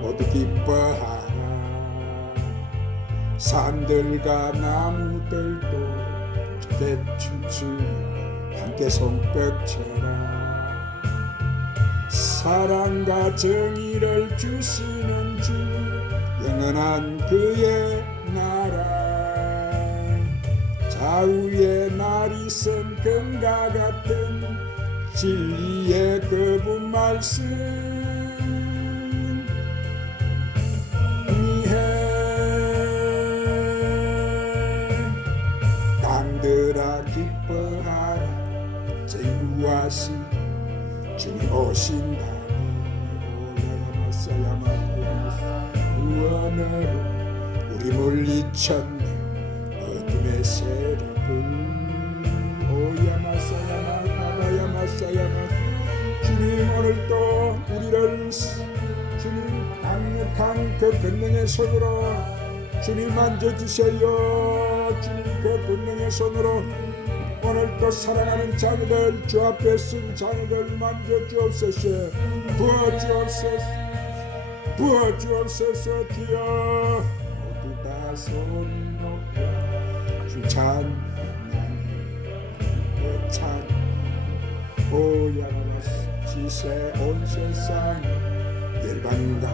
모두 기뻐하라. 산들과 나무들도 주대 춤추니 함께 손뼉 쳐라. 사랑과 정의를 주시는 주 영원한 그의 나라. 좌우의 날이 쓴 금과 같은 진리의 그분 말씀 제구하시 주님 오신다니 오야마사야마 구원으로 우리 물리쳤네. 어둠의 세력을 오야마사야마 바바야마사야마. 주님 오늘도 우리를 주님 강력한 그 권능의 손으로 주님 만져주세요. 주님 그 권능의 손으로 오늘도 사랑하는 자녀들 주 앞에 쓴 자녀들 만져 주옵소서. 부어 주옵소서. 부어 주옵소서 주여. 모두 다 손 높여 주 찬양 찬. 오야라바 지세 온 세상 만민과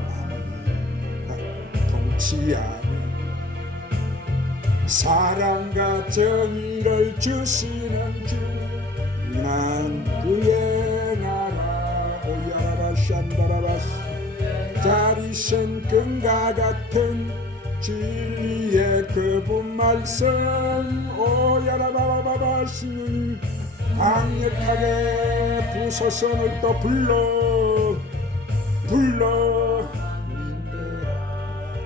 통치하는 사랑과 정의를 주시는 주난 그의 나라. 오야라바 샨다라바 자리선 금과 같은 진리의 그분 말씀. 오야라바바바바시는 강력하게 부서선을 또 불러 불러.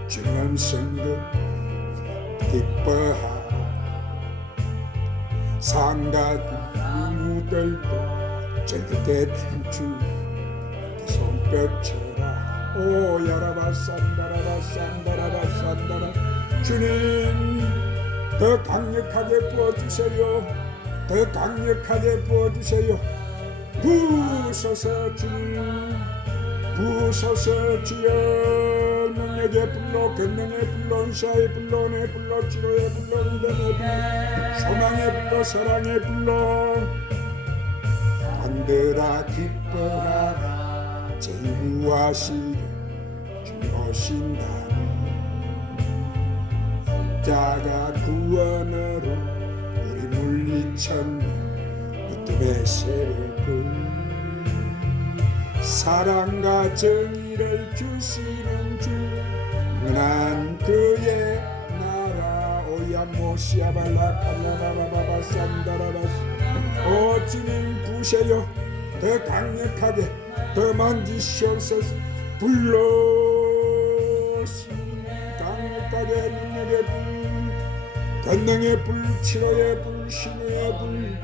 주님 성도 기뻐하라 상가 이무들도 즐겁게 춤추 손뼉 쳐라. 오 야라바 산다라바 산다라바 산다라 주님 더 강력하게 부어주세요. 더 강력하게 부어주세요. 부서서 주님 부서서 주여 능력의 불러 권능의 불러 은사의 불러 내 불러 치료의 불러 믿음의 불러 소망의 불러 사랑의 불러. 안들아 기뻐하라. 제구하시리 주님 오신다니. 자가 구원으로 우리 물리쳤네 어둠의 세력을 사랑과 정의를 주시는 주 은한 그의 나라 오야 모시아 발라 칼라바바바바 산다라바스 오 주님 부셔요? 더 강력하게 더 만지시옵소서. 불러 강력하게 능력의 불 권능의 불 치료의 불 신의 불.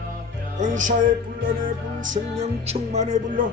은사의 불러내 불 성령 충만의 불러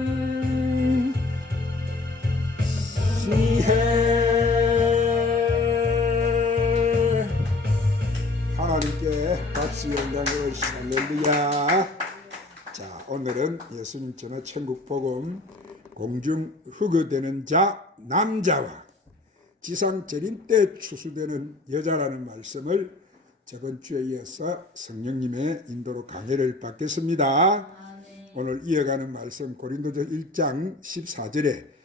하나님께 박수 영광을 할렐루야. 자 오늘은 예수님 전의 천국 복음 공중 흑어되는 자 남자와 지상 재림 때 추수되는 여자라는 말씀을 저번 주에 이어서 성령님의 인도로 강해를 받겠습니다. 오늘 이어가는 말씀 고린도전 1장 14절에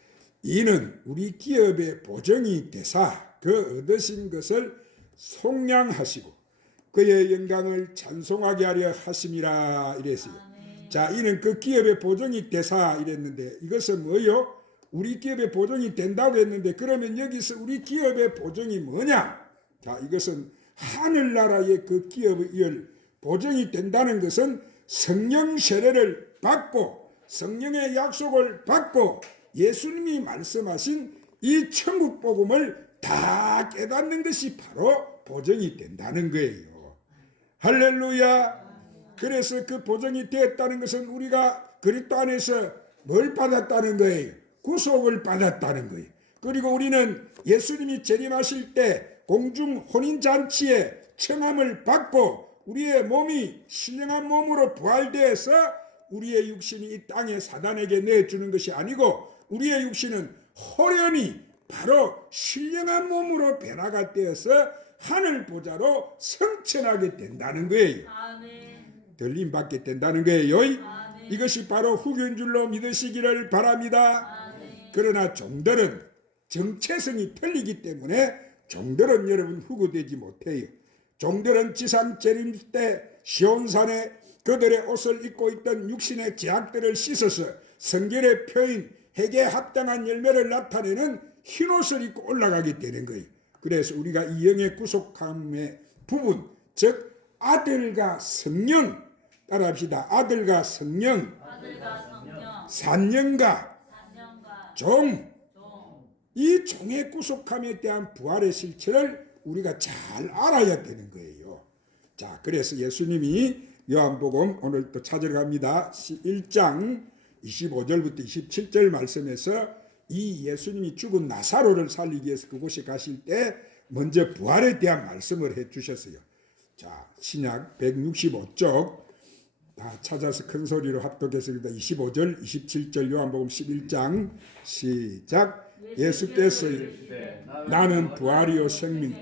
이는 우리 기업의 보정이 되사 그 얻으신 것을 속량하시고 그의 영광을 찬송하게 하려 하심이라 이랬어요. 자, 이는 그 기업의 보정이 되사 이랬는데 이것은 뭐요? 우리 기업의 보정이 된다고 했는데 그러면 여기서 우리 기업의 보정이 뭐냐? 자, 이것은 하늘나라의 그 기업의 보정이 된다는 것은 성령 세례를 받고 성령의 약속을 받고 예수님이 말씀하신 이 천국 복음을 다 깨닫는 것이 바로 보정이 된다는 거예요. 할렐루야. 그래서 그 보정이 되었다는 것은 우리가 그리스도 안에서 뭘 받았다는 거예요. 구속을 받았다는 거예요. 그리고 우리는 예수님이 재림하실 때 공중 혼인 잔치에 청함을 받고 우리의 몸이 신령한 몸으로 부활되어서 우리의 육신이 이 땅에 사단에게 내주는 것이 아니고 우리의 육신은 호련히 바로 신령한 몸으로 변화가 되어서 하늘 보좌로 성천하게 된다는 거예요. 들림 받게 된다는 거예요. 아멘. 이것이 바로 후견 줄로 믿으시기를 바랍니다. 아멘. 그러나 종들은 정체성이 틀리기 때문에 종들은 여러분 후구되지 못해요. 종들은 지상 재림 때 시온산에 그들의 옷을 입고 있던 육신의 제약들을 씻어서 성결의 표인 핵에 합당한 열매를 나타내는 흰 옷을 입고 올라가게 되는 거예요. 그래서 우리가 이 영의 구속함의 부분, 즉 아들과 성령 따라 합시다. 아들과 성령, 아들과 성령, 산령과 산령과 종, 종. 이 종의 구속함에 대한 부활의 실체를 우리가 잘 알아야 되는 거예요. 자, 그래서 예수님이 요한복음 오늘 또 찾아갑니다. 1장 25절부터 27절 말씀에서 이 예수님이 죽은 나사로를 살리기 위해서 그곳에 가실 때 먼저 부활에 대한 말씀을 해 주셨어요. 자, 신약 165쪽 다 찾아서 큰 소리로 합독했습니다. 25절, 27절 요한복음 11장 시작. 예수께서 나는 부활이요 생명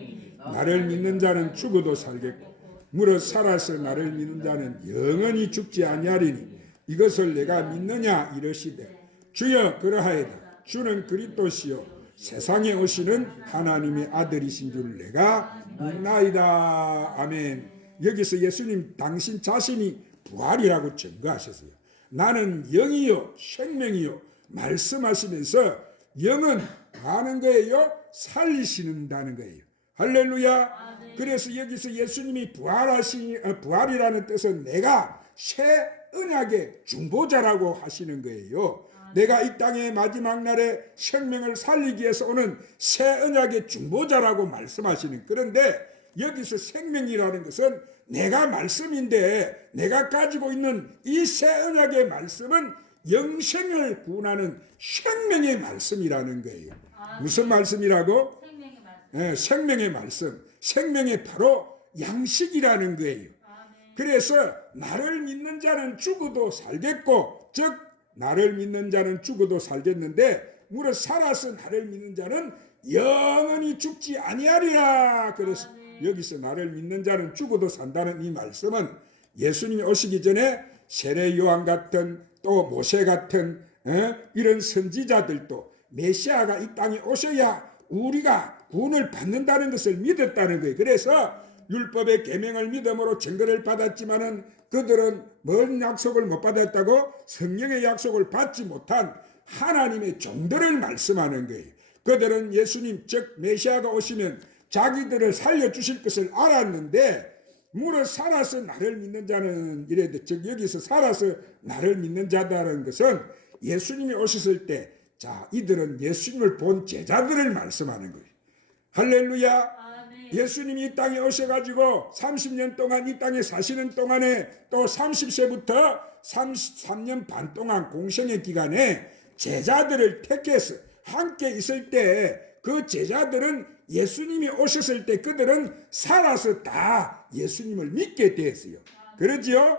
나를 믿는 자는 죽어도 살겠고 무릇 살아서 나를 믿는 자는 영원히 죽지 아니하리니 이것을 내가 믿느냐 이러시되 주여 그러하이다. 주는 그리스도시요. 세상에 오시는 하나님의 아들이신 줄 내가 믿나이다. 아멘. 여기서 예수님 당신 자신이 부활이라고 증거하셨어요. 나는 영이요 생명이요 말씀하시면서 영은 하는 거예요 살리시는다는 거예요. 할렐루야. 그래서 여기서 예수님이 부활하시 어, 부활이라는 뜻은 내가 새 언약의 중보자라고 하시는 거예요. 내가 이 땅의 마지막 날에 생명을 살리기 위해서 오는 새 언약의 중보자라고 말씀하시는 그런데 여기서 생명이라는 것은 내가 말씀인데 내가 가지고 있는 이 새 언약의 말씀은 영생을 구원하는 생명의 말씀이라는 거예요. 무슨 말씀이라고? 생명의 말씀. 예, 생명의 말씀, 생명의 바로 양식이라는 거예요. 그래서 나를 믿는 자는 죽어도 살겠고, 즉 나를 믿는 자는 죽어도 살겠는데, 무릇 살아서 나를 믿는 자는 영원히 죽지 아니하리라. 그래서 여기서 나를 믿는 자는 죽어도 산다는 이 말씀은 예수님이 오시기 전에 세례 요한 같은 또 모세 같은 어? 이런 선지자들도 메시아가 이 땅에 오셔야 우리가 구원을 받는다는 것을 믿었다는 거예요. 그래서 율법의 계명을 믿음으로 증거를 받았지만은 그들은 뭔 약속을 못 받았다고 성령의 약속을 받지 못한 하나님의 종들을 말씀하는 거예요. 그들은 예수님 즉 메시아가 오시면 자기들을 살려 주실 것을 알았는데 무릇 살아서 나를 믿는 자는 이래도 즉 여기서 살아서 나를 믿는 자다라는 것은 예수님이 오셨을 때 자, 이들은 예수님을 본 제자들을 말씀하는 거예요. 할렐루야. 예수님이 이 땅에 오셔가지고 30년 동안 이 땅에 사시는 동안에 또 30세부터 33년 반 동안 공생의 기간에 제자들을 택해서 함께 있을 때 그 제자들은 예수님이 오셨을 때 그들은 살아서 다 예수님을 믿게 되었어요. 그러지요?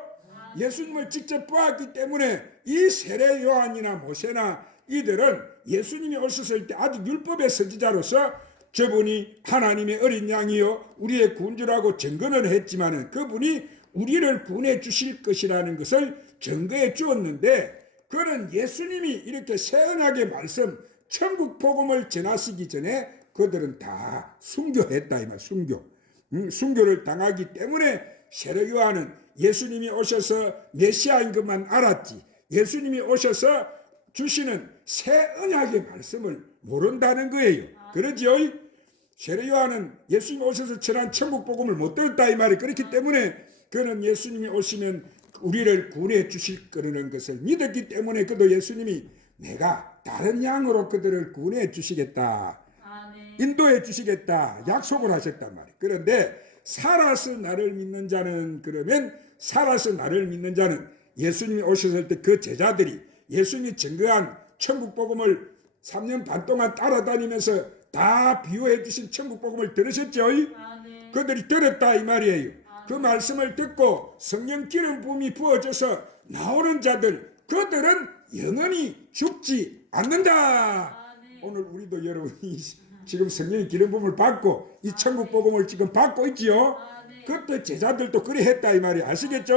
예수님을 직접 보았기 때문에 이 세례 요한이나 모세나 이들은 예수님이 오셨을 때 아직 율법의 선지자로서 저분이 하나님의 어린 양이요 우리의 군주라고 증거는 했지만은 그분이 우리를 구원해 주실 것이라는 것을 증거해 주었는데 그는 예수님이 이렇게 세언하게 말씀 천국 복음을 전하시기 전에 그들은 다 순교했다 이말 순교 음, 순교를 당하기 때문에 세례 요한은 예수님이 오셔서 메시아인 것만 알았지 예수님이 오셔서 주시는 새 언약의 말씀을 모른다는 거예요. 그러지요? 세례 요한은 예수님 오셔서 전한 천국 복음을 못 들었다 이 말이 그렇기 때문에 그는 예수님이 오시면 우리를 구원해 주실 거라는 것을 믿었기 때문에 그도 예수님이 내가 다른 양으로 그들을 구원해 주시겠다. 인도해 주시겠다. 약속을 하셨단 말이에요. 그런데 살아서 나를 믿는 자는 그러면 살아서 나를 믿는 자는 예수님이 오셨을 때 그 제자들이 예수님이 증거한 천국 복음을 3년 반 동안 따라다니면서 다 비유해 주신 천국 복음을 들으셨죠? 아멘. 그들이 들었다 이 말이에요. 그 말씀을 듣고 성령 기름 부음이 부어져서 나오는 자들 그들은 영원히 죽지 않는다. 아멘. 오늘 우리도 여러분이 지금 성령의 기름 부음을 받고 이 천국 복음을 지금 받고 있지요. 아멘. 그때 제자들도 그래 했다 이 말이 아시겠죠?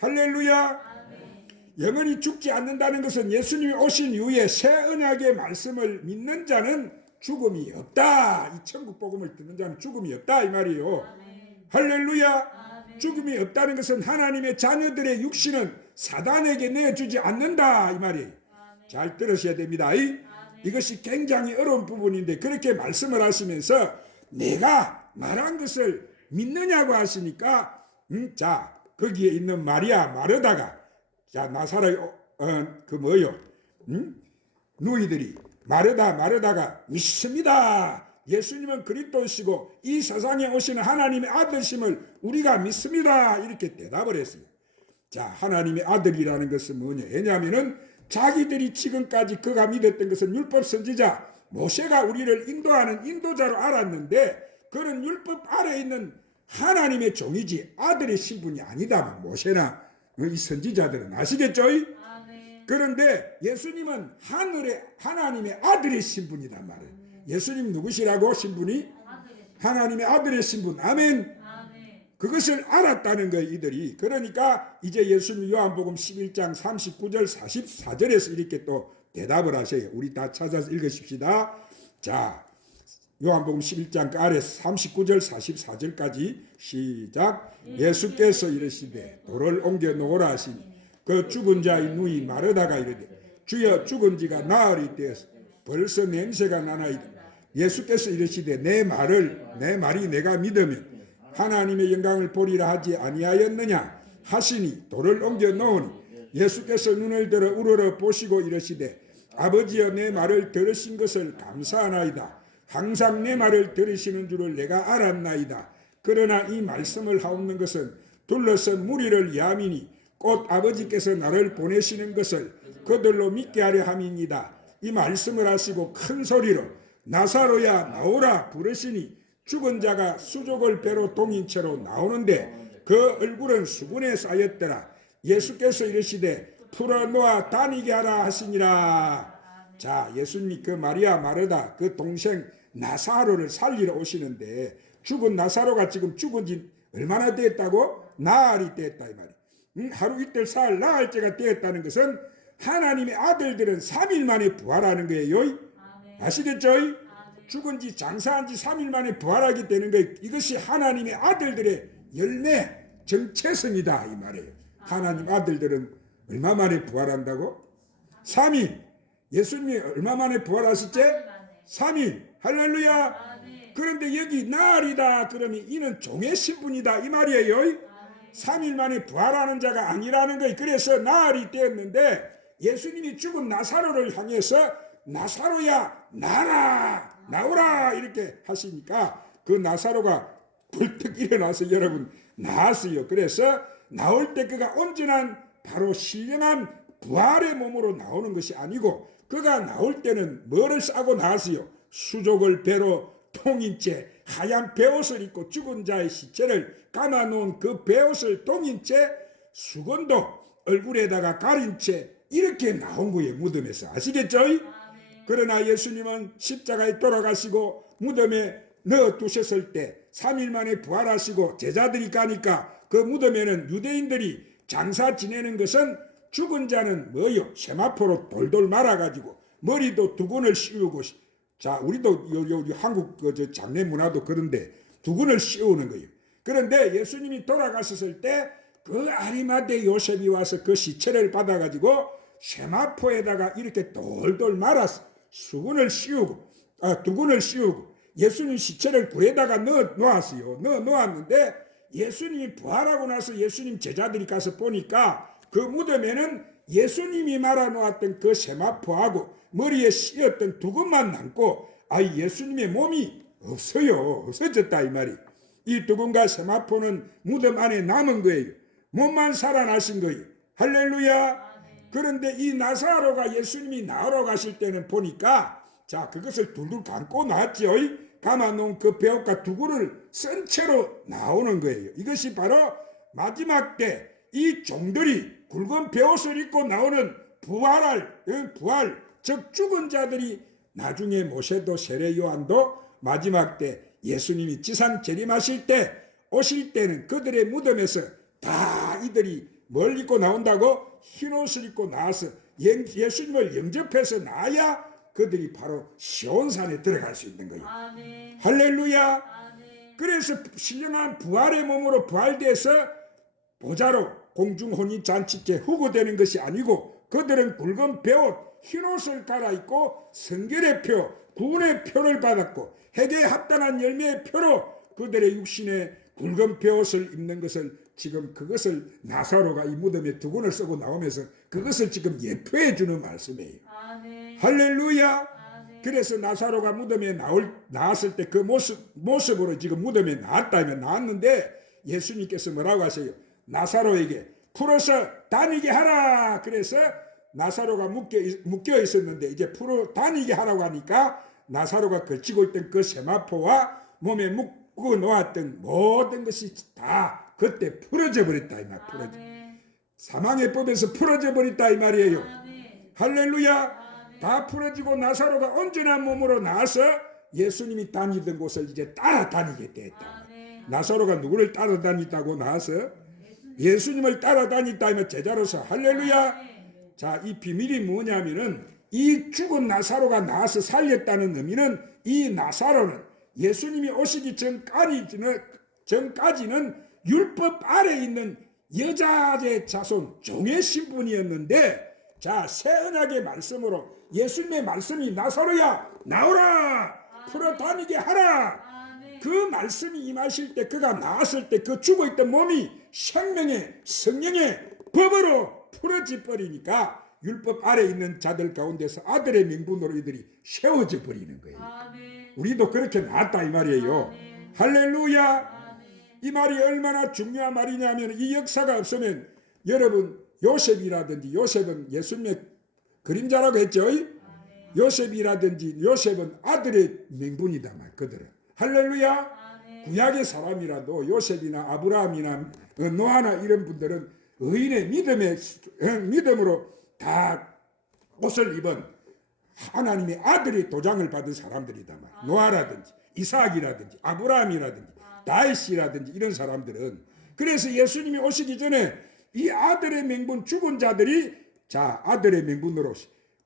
할렐루야. 아멘. 영원히 죽지 않는다는 것은 예수님이 오신 이후에 새 언약의 말씀을 믿는 자는 죽음이 없다. 이 천국 복음을 듣는 자는 죽음이 없다 이 말이에요. 아멘. 할렐루야. 아멘. 죽음이 없다는 것은 하나님의 자녀들의 육신은 사단에게 내주지 않는다 이 말이에요. 아멘. 잘 들으셔야 됩니다. 이- 아멘. 이것이 굉장히 어려운 부분인데 그렇게 말씀을 하시면서 내가 말한 것을 믿느냐고 하시니까 음, 자 거기에 있는 마리아 마르다가 자 나사로의 어, 어, 그 뭐요 음? 누이들이 마르다 마르다가 믿습니다. 예수님은 그리스도시고 이 세상에 오시는 하나님의 아들심을 우리가 믿습니다. 이렇게 대답을 했어요. 자, 하나님의 아들이라는 것은 뭐냐? 왜냐하면은 자기들이 지금까지 그가 믿었던 것은 율법 선지자 모세가 우리를 인도하는 인도자로 알았는데 그런 율법 아래 있는 하나님의 종이지 아들의 신분이 아니다. 모세나 이 선지자들은 아시겠죠? 그런데 예수님은 하늘의 하나님의 아들의 신분이란 말이에요. 예수님 누구시라고 신분이 하나님의 아들의 신분. 아멘. 그것을 알았다는 거예요, 이들이. 그러니까 이제 예수님 요한복음 11장 39절 44절에서 이렇게 또 대답을 하셔요. 우리 다 찾아서 읽으십시다. 자, 요한복음 11장 그 아래 39절 44절까지 시작. 예수께서 이르시되 돌을 옮겨 놓으라 하시니 그 죽은 자의 누이 마르다가 이르되 주여 죽은 지가 나흘이 되어서 벌써 냄새가 나나이다. 예수께서 이르시되 내 말을 내 말이 내가 믿으면 하나님의 영광을 보리라 하지 아니하였느냐? 하시니 돌을 옮겨 놓으니 예수께서 눈을 들어 우러러 보시고 이르시되 아버지여 내 말을 들으신 것을 감사하나이다. 항상 내 말을 들으시는 줄을 내가 알았나이다. 그러나 이 말씀을 하옵는 것은 둘러선 무리를 야민이 곧 아버지께서 나를 보내시는 것을 그들로 믿게 하려 함이니이다 이 말씀을 하시고 큰 소리로 나사로야 나오라 부르시니 죽은 자가 수족을 배로 동인 채로 나오는데 그 얼굴은 수분에 쌓였더라. 예수께서 이르시되 풀어놓아 다니게 하라 하시니라. 자, 예수님이 그 마리아 마르다 그 동생 나사로를 살리러 오시는데 죽은 나사로가 지금 죽은 지 얼마나 됐다고? 나흘이 됐다 이 말이. 음, 하루 이틀 사흘 나흘째가 되었다는 것은 하나님의 아들들은 3일 만에 부활하는 거예요. 아시겠죠? 죽은 지 장사한 지 3일 만에 부활하게 되는 것 이것이 하나님의 아들들의 열매 정체성이다 이 말이에요. 하나님 아들들은 얼마 만에 부활한다고? 3일. 예수님이 얼마 만에 부활하셨지? 3일. 할렐루야. 그런데 여기 나으리다 그러면 이는 종의 신분이다 이 말이에요. 아멘. 3일 만에 부활하는 자가 아니라는 거예요. 그래서 나흘이 되었는데 예수님이 죽은 나사로를 향해서 나사로야 나라 나오라 이렇게 하시니까 그 나사로가 벌떡 일어나서 여러분 나왔어요. 그래서 나올 때 그가 온전한 바로 신령한 부활의 몸으로 나오는 것이 아니고 그가 나올 때는 뭐를 싸고 나왔어요? 수족을 배로 통인 채 하얀 베옷을 입고 죽은 자의 시체를 감아놓은 그 베옷을 통인 채 수건도 얼굴에다가 가린 채 이렇게 나온 거예요 무덤에서 아시겠죠? 그러나 예수님은 십자가에 돌아가시고 무덤에 넣어 두셨을 때 3일 만에 부활하시고 제자들이 가니까 그 무덤에는 유대인들이 장사 지내는 것은 죽은 자는 뭐요? 세마포로 돌돌 말아가지고 머리도 두근을 씌우고 자 우리도 요, 요, 요 한국 그저 장례 문화도 그런데 두근을 씌우는 거예요. 그런데 예수님이 돌아가셨을 때 그 아리마대 요셉이 와서 그 시체를 받아가지고 세마포에다가 이렇게 돌돌 말아서 수군을 씌우고 아, 두근을 씌우고 예수님 시체를 불에다가 넣어 놓았어요. 넣어 놓았는데 예수님이 부활하고 나서 예수님 제자들이 가서 보니까 그 무덤에는 예수님이 말아 놓았던 그 세마포하고 머리에 씌었던 두 것만 남고 아이 예수님의 몸이 없어요. 없어졌다 이 말이. 이 두근과 세마포는 무덤 안에 남은 거예요. 몸만 살아나신 거예요. 할렐루야. 그런데 이 나사로가 예수님이 나으러 가실 때는 보니까 자 그것을 둘둘 감고 나왔죠. 감아놓은 그 배옷과 두구를 쓴 채로 나오는 거예요. 이것이 바로 마지막 때 이 종들이 굵은 배옷을 입고 나오는 부활할 어, 부활 즉 죽은 자들이 나중에 모세도 세례 요한도 마지막 때 예수님이 지상 재림하실 때 오실 때는 그들의 무덤에서 다 이들이 뭘 입고 나온다고 흰 옷을 입고 나와서 영- 예수님을 영접해서 나야 그들이 바로 시온산에 들어갈 수 있는 거예요. 아멘. 할렐루야. 아멘. 그래서 신령한 부활의 몸으로 부활돼서 보자로 공중 혼인 잔치째 후보되는 것이 아니고 그들은 굵은 배옷 흰 옷을 갈아입고 성결의 표 구원의 표를 받았고 핵에 합당한 열매의 표로 그들의 육신에 굵은 배옷을 입는 것을 지금 그것을 나사로가 이 무덤에 두건을 쓰고 나오면서 그것을 지금 예표해 주는 말씀이에요. 아멘. 할렐루야. 아멘. 그래서 나사로가 무덤에 나올 나왔을 때 그 모습 모습으로 지금 무덤에 나왔다면 나왔는데 예수님께서 뭐라고 하세요? 나사로에게 풀어서 다니게 하라. 그래서 나사로가 묶여, 있- 묶여 있었는데 이제 풀어 다니게 하라고 하니까 나사로가 걸치고 있던 그 세마포와 몸에 묶어 놓았던 모든 것이 다 그때 풀어져 버렸다 이 말. 풀어져. 아멘. 사망의 법에서 풀어져 버렸다 이 말이에요. 아멘. 할렐루야. 아멘. 다 풀어지고 나사로가 온전한 몸으로 나와서 예수님이 다니던 곳을 이제 따라다니게 됐다. 아멘. 나사로가 누구를 따라다녔다고 나와서 예수님을 따라다녔다면 제자로서 할렐루야. 자, 이 비밀이 뭐냐면은 이 죽은 나사로가 나와서 살렸다는 의미는 이 나사로는 예수님이 오시기 전까지는 전까지는 율법 아래 있는 여자의 자손 종의 신분이었는데 자, 새 언약의 말씀으로 예수님의 말씀이 나사로야 나오라 풀어 다니게 하라. 그 말씀이 임하실 때 그가 나왔을 때 그 죽어있던 몸이 생명의 성령의 법으로 풀어져 버리니까 율법 아래 있는 자들 가운데서 아들의 명분으로 이들이 세워져 버리는 거예요. 아멘. 우리도 그렇게 나왔다 이 말이에요. 아멘. 할렐루야. 아멘. 이 말이 얼마나 중요한 말이냐면 이 역사가 없으면 여러분 요셉이라든지 요셉은 예수님의 그림자라고 했죠. 요셉이라든지 요셉은 아들의 명분이다 말 그들은 할렐루야. 아멘. 구약의 사람이라도 요셉이나 아브라함이나 어, 노아나 이런 분들은 의인의 믿음의 어, 믿음으로 다 옷을 입은 하나님의 아들이 도장을 받은 사람들이다 말. 노아라든지 이삭이라든지 아브라함이라든지 다윗이라든지 이런 사람들은 그래서 예수님이 오시기 전에 이 아들의 명분 죽은 자들이 자 아들의 명분으로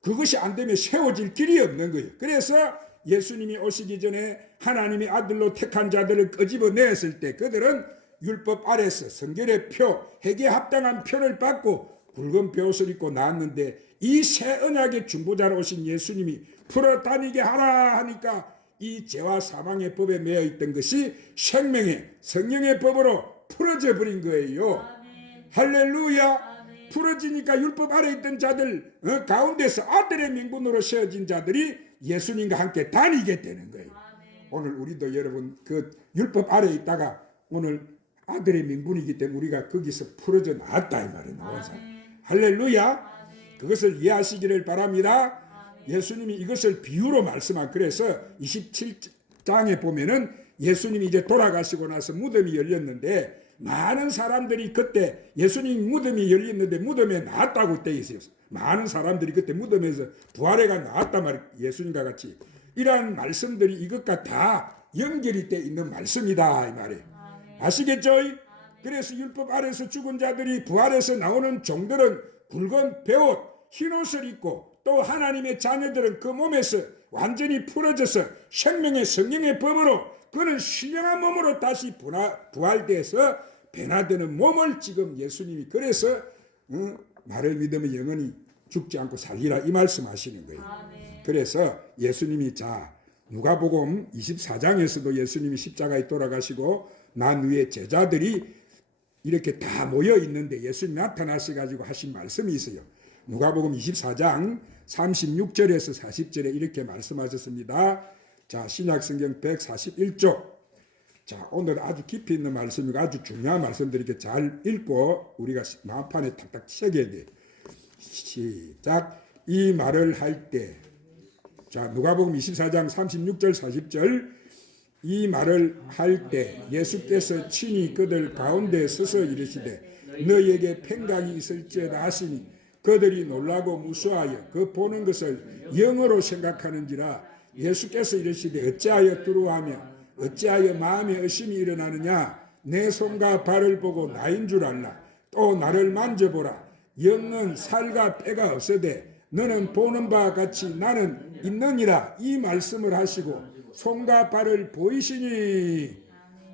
그것이 안 되면 세워질 길이 없는 거예요. 그래서 예수님이 오시기 전에 하나님의 아들로 택한 자들을 끄집어냈을 때 그들은 율법 아래서 성결의 표, 핵에 합당한 표를 받고 굵은 배옷을 입고 나왔는데 이 새 언약의 중보자로 오신 예수님이 풀어 다니게 하라 하니까 이 죄와 사망의 법에 매여 있던 것이 생명의 성령의 법으로 풀어져 버린 거예요. 아멘. 할렐루야. 아멘. 풀어지니까 율법 아래 있던 자들 어, 가운데서 아들의 명분으로 세워진 자들이 예수님과 함께 다니게 되는 거예요. 아멘. 오늘 우리도 여러분 그 율법 아래 있다가 오늘 아들의 명분이기 때문에 우리가 거기서 풀어져 나왔다 이 말이에요. 나와서. 아멘. 할렐루야. 아멘. 그것을 이해하시기를 바랍니다. 아멘. 예수님이 이것을 비유로 말씀한 그래서 27장에 보면은 예수님이 이제 돌아가시고 나서 무덤이 열렸는데 많은 사람들이 그때 예수님 무덤이 열렸는데 무덤에 나왔다고 돼 있어요. 많은 사람들이 그때 무덤에서 부활해가 나왔단 말이에요. 예수님과 같이 이러한 말씀들이 이것과 다 연결이 돼 있는 말씀이다 이 말이에요. 아멘. 아시겠죠? 그래서 율법 아래서 죽은 자들이 부활해서 나오는 종들은 굵은 배옷, 흰 옷을 입고 또 하나님의 자녀들은 그 몸에서 완전히 풀어져서 생명의 성령의 법으로 그는 신령한 몸으로 다시 부활돼서 변화되는 몸을 지금 예수님이 그래서 어, 나를 믿으면 영원히 죽지 않고 살리라 이 말씀 하시는 거예요. 아멘. 그래서 예수님이 자 누가복음 24장에서도 예수님이 십자가에 돌아가시고 난 위에 제자들이 이렇게 다 모여 있는데 예수님 나타나셔 가지고 하신 말씀이 있어요. 누가복음 24장 36절에서 40절에 이렇게 말씀하셨습니다. 자, 신약성경 141쪽. 자, 오늘 아주 깊이 있는 말씀이고 아주 중요한 말씀들이게 잘 읽고 우리가 마음판에 탁탁 새겨야 돼. 시작. 이 말을 할 때, 자, 누가복음 24장 36절 40절 이 말을 할 때 예수께서 친히 그들 가운데 서서 이르시되 너희에게 평강이 있을지어다 하시니 그들이 놀라고 무수하여 그 보는 것을 영어로 생각하는지라. 예수께서 이르시되 어찌하여 두려워하며 어찌하여 마음에 의심이 일어나느냐? 내 손과 발을 보고 나인 줄 알라. 또 나를 만져보라. 영은 살과 뼈가 없으되 너는 보는 바와 같이 나는 있느니라. 이 말씀을 하시고 손과 발을 보이시니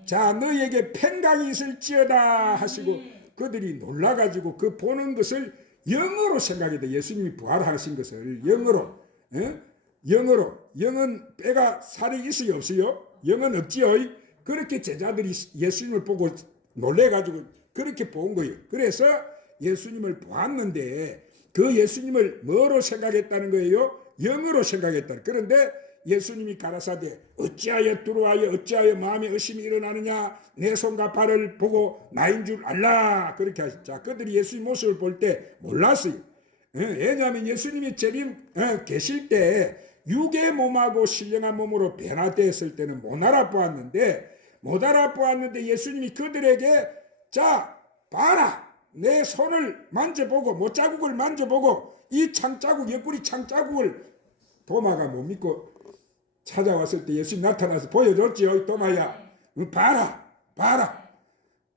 자 너희에게 평강이 있을지어다 하시고 그들이 놀라가지고 그 보는 것을 영어로 생각했다 예수님이 부활하신 것을 영어로. 예? 영어로. 영은 뼈가 살이 있어요 없어요? 영은 없지요 그렇게 제자들이 예수님을 보고 놀래가지고 그렇게 본 거예요. 그래서 예수님을 보았는데 그 예수님을 뭐로 생각했다는 거예요? 영어로 생각했다. 그런데 예수님이 가라사대 어찌하여 들어와여 어찌하여 마음에 의심이 일어나느냐? 내 손과 발을 보고 나인 줄 알라. 그렇게 하셨자. 그들이 예수님 모습을 볼 때 몰랐어요. 예, 왜냐하면 예수님이 재림 어, 계실 때 육의 몸하고 신령한 몸으로 변화되었을 때는 못 알아보았는데 못 알아보았는데 예수님이 그들에게 자 봐라. 내 손을 만져보고 못자국을 만져보고 이 창자국 옆구리 창자국을 도마가 못 믿고 찾아왔을 때 예수님 나타나서 보여줬지요 도마야. 응, 봐라 봐라.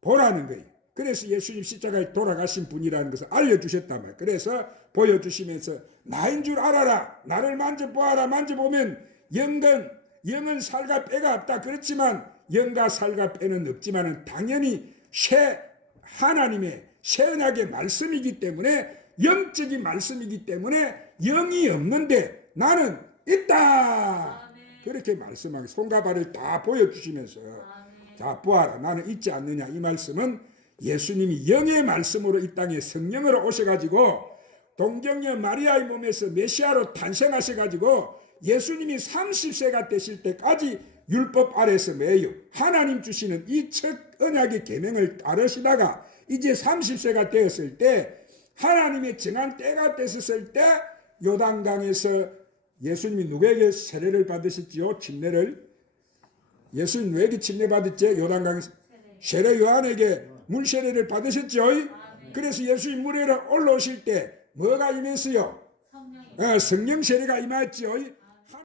보라는 거예요. 그래서 예수님 십자가에 돌아가신 분이라는 것을 알려주셨단 말이에요. 그래서 보여주시면서 나인 줄 알아라. 나를 만져보아라. 만져보면 영건 영은 살과 뼈가 없다. 그렇지만 영과 살과 뼈는 없지만은 당연히 새 하나님의 새 언약의 말씀이기 때문에 영적인 말씀이기 때문에 영이 없는데 나는 있다 그렇게 말씀하고 손과 발을 다 보여주시면서 자 보아라. 나는 있지 않느냐. 이 말씀은 예수님이 영의 말씀으로 이 땅에 성령으로 오셔가지고 동정녀 마리아의 몸에서 메시아로 탄생하셔가지고 예수님이 30세가 되실 때까지 율법 아래서 매요 하나님 주시는 이 첫 언약의 계명을 따르시다가 이제 30세가 되었을 때 하나님의 정한 때가 됐었을 때 요단강에서 예수님이 누구에게 세례를 받으셨지요? 침례를 예수님 누구에게 침례 받았지? 요단강에서 세례 요한에게 물 세례를 받으셨죠? 그래서 예수님 물에 올라오실 때 뭐가 임했어요? 어, 성령 세례가 임했죠.